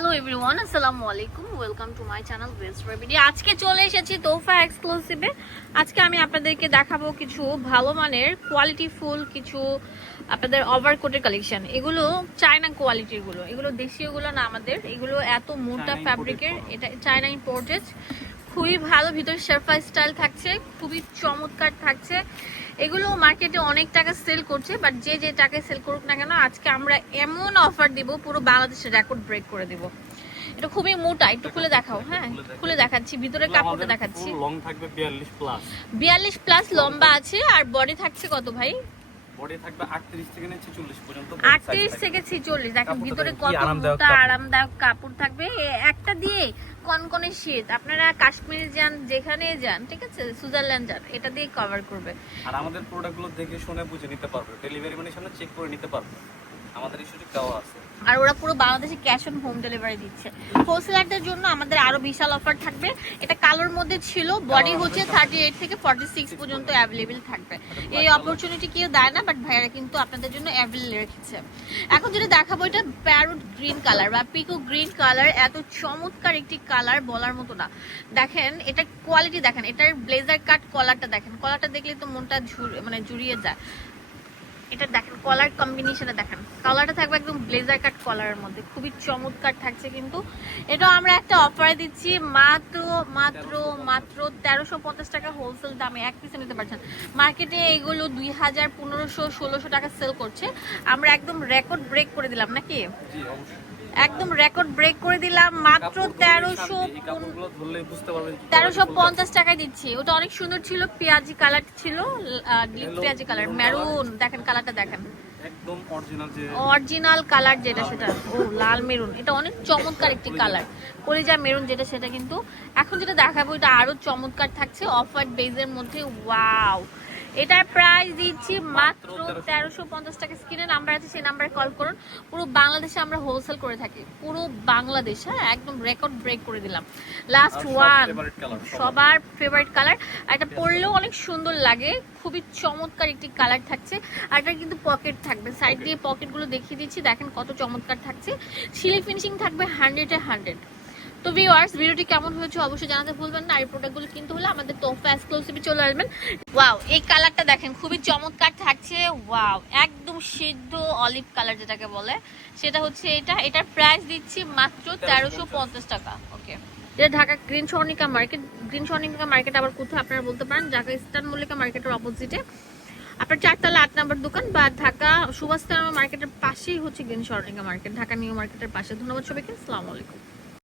Hello everyone আসসালামু আলাইকুম welcome to my channel West রেবিডি আজকে চলে এসেছি তোফা এক্সক্লুসিভে আজকে আমি আপনাদেরকে দেখাবো কিছু ভালো মানের কোয়ালিটি ফুল কিছু আপনাদের ওভারকোটের কালেকশন এগুলো চায়না কোয়ালিটিরগুলো। এগুলো দেশীয়গুলো না আমাদের। এগুলো এত মোটা ফ্যাব্রিকের এটা চায়না ইম্পোর্টেড খুবই ভালো ভিতরে শেরফা স্টাইল থাকছে। খুবই চমৎকার থাকছে। মার্কেটে অনেক টাকা সেল করছে বাট যে যে টাকায় সেল করুক না কেন আজকে আমরা এমন অফার দিব পুরো বাংলাদেশের রেকর্ড ব্রেক করে দিব। এটা খুবই মোটা একটু খুলে দেখাও হ্যাঁ? খুলে দেখাচ্ছি। ভিতরে কাপড়টা দেখাচ্ছি। লং থাকবে 42 প্লাস বিয়াল্লিশ প্লাস লম্বা আছে আর বডি থাকছে কত ভাই? বডি থাকবে 38 থেকে 46 পর্যন্ত আটত্রিশ থেকে ছিচল্লিশ দেখেন ভিতরে কত আরামদায়ক মোটা কাপড়। আরামদায়ক কাপড় থাকবে। একটা দিয়ে কনকনে শীত আপনারা কাশ্মীরে যান যেখানে যান ঠিক আছে সুইজারল্যান্ড যান এটা দিয়ে কভার করবে। আর আমাদের প্রোডাক্টগুলো দেখে শুনে বুঝে নিতে পারবে ডেলিভারি মানে সামনে চেক করে নিতে পারবে। আমাদের এই সুযোগ দেওয়া আছে। আর ওরা পুরো বাংলাদেশে ক্যাশ অন হোম ডেলিভারি দিচ্ছে। হোলসেলারদের জন্য আমাদের আরও বিশাল অফার থাকবে। এটা কালোর মধ্যে ছিল বডি হচ্ছে থার্টি এইট থেকে ফর্টি সিক্স পর্যন্ত অ্যাভেলেবেল থাকবে। এই অপরচুনিটি কেউ দেয় না বাট ভাইয়ারা কিন্তু আপনাদের জন্য অ্যাভেলেবল রেখেছে। এখন যেটা দেখাবো এটা প্যারোট গ্রিন কালার বা পিকো গ্রিন কালার এত চমৎকার একটি কালার বলার মতো না। দেখেন এটা কোয়ালিটি দেখেন এটার ব্লেজার কাট কলারটা দেখেন। কলারটা দেখলে তো মনটা মানে জুড়িয়ে যায়। এটা দেখেন কলার কম্বিনেশনে দেখেন। কলারটা থাকবে একদম ব্লেজার কাট কলারের মধ্যে। খুবই চমৎকার থাকছে কিন্তু। এটা আমরা একটা অফার দিচ্ছি মাত্র মাত্র মাত্র তেরোশো পঞ্চাশ টাকা হোলসেল দামে এক পিসে নিতে পারছেন। মার্কেটে এগুলো দুই হাজার পনেরোশো ষোলোশো টাকা সেল করছে। আমরা একদম রেকর্ড ব্রেক করে দিলাম নাকি? জি অবশ্যই। একদম রেকর্ড ব্রেক করে দিলাম মাত্র তেরোশো তেরোশো পঞ্চাশ টাকায় দিচ্ছি। ওটা অনেক সুন্দর ছিল পেঁয়াজি কালার ছিল পেঁয়াজি কালার মেরুন দেখেন কালারটা দেখেন। একদম অরিজিনাল যে অরিজিনাল কালার যেটা সেটা। ও লাল মেরুন এটা অনেক চমৎকার একটি কালার কলিজা মেরুন যেটা সেটা কিন্তু এখন যেটা দেখাবো এটা আরও চমৎকার থাকছে অফার বেজের মধ্যে। ওয়াও এটার প্রাইস দিচ্ছি মাত্র তেরোশো পঞ্চাশ টাকা স্ক্রিনে নাম্বার আছে সেই নাম্বারে কল করুন। পুরো বাংলাদেশে আমরা হোলসেল করে থাকি। পুরো বাংলাদেশ হ্যাঁ? একদম রেকর্ড ব্রেক করে দিলাম। লাস্ট ওয়ান সবার। ফেভারিট কালার আর এটা পরলেও অনেক সুন্দর লাগে। খুবই চমৎকার একটি কালার থাকছে। আর এটা কিন্তু পকেট থাকবে। সাইড দিয়ে পকেটগুলো দেখিয়ে দিচ্ছি। দেখেন কত চমৎকার থাকছে। সিলি ফিনিশিং থাকবে হান্ড্রেডে হান্ড্রেড তো ভিউয়ার্স ভিডিওটি কেমন হয়েছে অবশ্যই জানাতে ভুলবেন না। আর এই প্রোডাক্টগুলো কিনতে হলে আমাদের তোফা এক্সক্লুসিভে চলে আসবেন। ওয়াও এই কালারটা দেখেন, খুবই চমৎকার থাকছে। ওয়াও একদম সিদ্ধ অলিভ কালার যেটাকে বলে। সেটা হচ্ছে এটা। এটার প্রাইস দিচ্ছি মাত্র তেরোশো টাকা। ওকে এটা Dhaka green Swarnika market green Swarnika market আবার কোথায় আপনারা বলতে পারেন? ঢাকা ইস্টার্ন মল্লিকা মার্কেটের অপোজিটে আপনার চারতলা আট নম্বর দোকান বা ঢাকা সুভাষ মার্কেটের পাশেই হচ্ছে green Swarnika market Dhaka new মার্কেটের পাশে। ধন্যবাদ সবাইকে। আসসালামু আলাইকুম।